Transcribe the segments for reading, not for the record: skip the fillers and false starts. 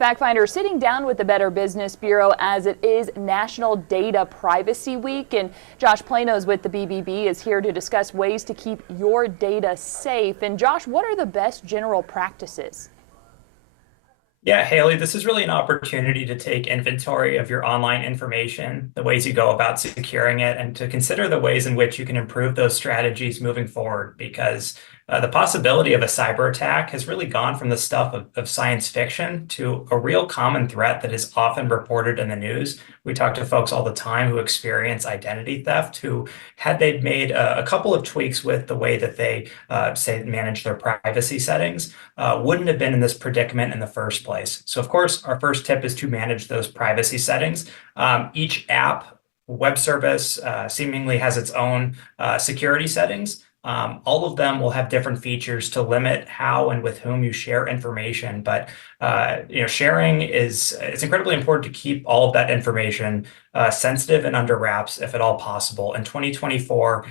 FactFinder sitting down with the Better Business Bureau as it is National Data Privacy Week. And Josh Planos with the BBB is here to discuss ways to keep your data safe. And Josh, what are the best general practices? Yeah, Haley, this is really an opportunity to take inventory of your online information, the ways you go about securing it, and to consider the ways in which you can improve those strategies moving forward. Because the possibility of a cyber attack has really gone from the stuff of science fiction to a real common threat that is often reported in the news. We talk to folks all the time who experience identity theft, who, had they made a couple of tweaks with the way that they say manage their privacy settings, wouldn't have been in this predicament in the first place. So of course, our first tip is to manage those privacy settings. Each app, web service seemingly has its own security settings. All of them will have different features to limit how and with whom you share information. But sharing it's incredibly important to keep all of that information sensitive and under wraps if at all possible. In 2024,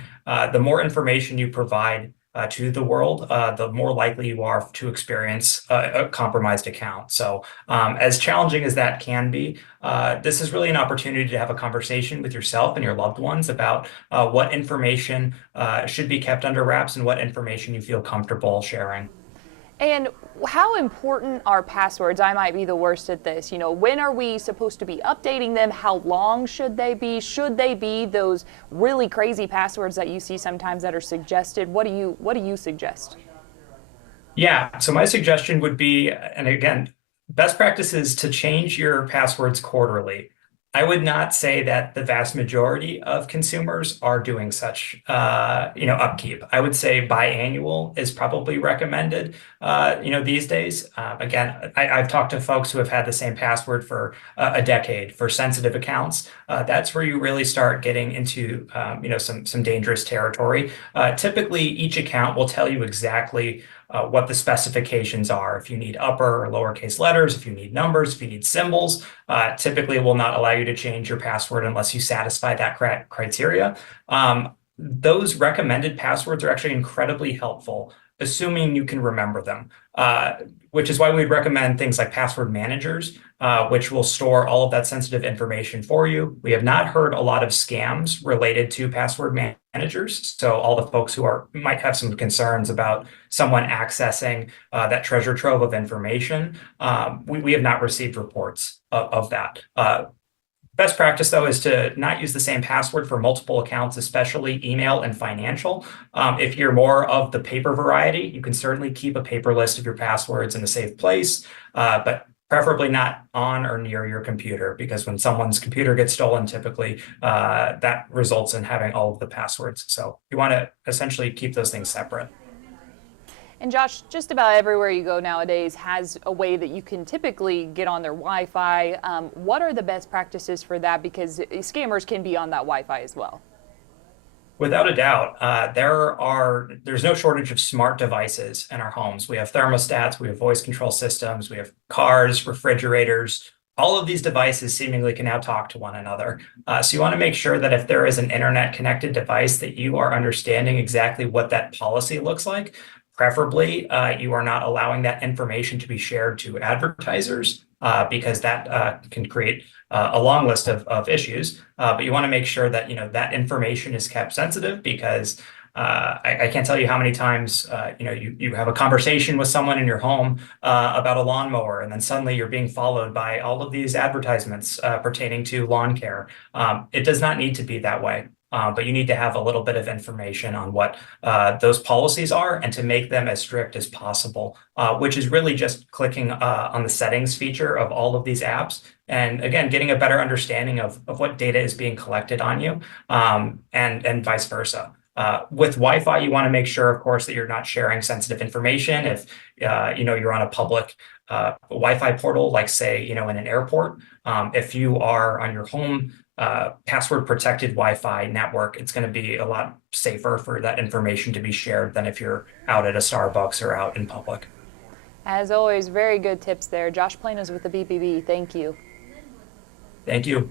the more information you provide to the world, the more likely you are to experience a compromised account. So as challenging as that can be, this is really an opportunity to have a conversation with yourself and your loved ones about what information should be kept under wraps and what information you feel comfortable sharing. And how important are passwords? I might be the worst at this. When are we supposed to be updating them? How long should they be? Should they be those really crazy passwords that you see sometimes that are suggested? What do you suggest? Yeah, so my suggestion would be, and again, best practice is to change your passwords quarterly. I would not say that the vast majority of consumers are doing such, upkeep. I would say biannual is probably recommended, these days. Again, I've talked to folks who have had the same password for a decade for sensitive accounts. That's where you really start getting into, some dangerous territory. Typically, each account will tell you exactly what the specifications are. If you need upper or lowercase letters, if you need numbers, if you need symbols, typically it will not allow you to change your password unless you satisfy that criteria. Those recommended passwords are actually incredibly helpful, assuming you can remember them, which is why we'd recommend things like password managers, which will store all of that sensitive information for you. We have not heard a lot of scams related to password managers. So all the folks who might have some concerns about someone accessing that treasure trove of information, we have not received reports of that. Best practice, though, is to not use the same password for multiple accounts, especially email and financial. If you're more of the paper variety, you can certainly keep a paper list of your passwords in a safe place, but preferably not on or near your computer, because when someone's computer gets stolen, typically that results in having all of the passwords. So you want to essentially keep those things separate. And Josh, just about everywhere you go nowadays has a way that you can typically get on their Wi-Fi. What are the best practices for that? Because scammers can be on that Wi-Fi as well. Without a doubt, there's no shortage of smart devices in our homes. We have thermostats, we have voice control systems, we have cars, refrigerators. All of these devices seemingly can now talk to one another. So you want to make sure that if there is an internet connected device, that you are understanding exactly what that policy looks like. Preferably, you are not allowing that information to be shared to advertisers, because that can create a long list of issues. But you want to make sure that that information is kept sensitive, because I can't tell you how many times you have a conversation with someone in your home about a lawnmower, and then suddenly you're being followed by all of these advertisements pertaining to lawn care. It does not need to be that way. But you need to have a little bit of information on what those policies are, and to make them as strict as possible, which is really just clicking on the settings feature of all of these apps. And again, getting a better understanding of what data is being collected on you, and vice versa. With Wi-Fi, you want to make sure, of course, that you're not sharing sensitive information. If you're on a public Wi-Fi portal, like say in an airport, if you are on your home password protected Wi-Fi network, it's going to be a lot safer for that information to be shared than if you're out at a Starbucks or out in public. As always, very good tips there. Josh Planos with the BBB. Thank you. Thank you.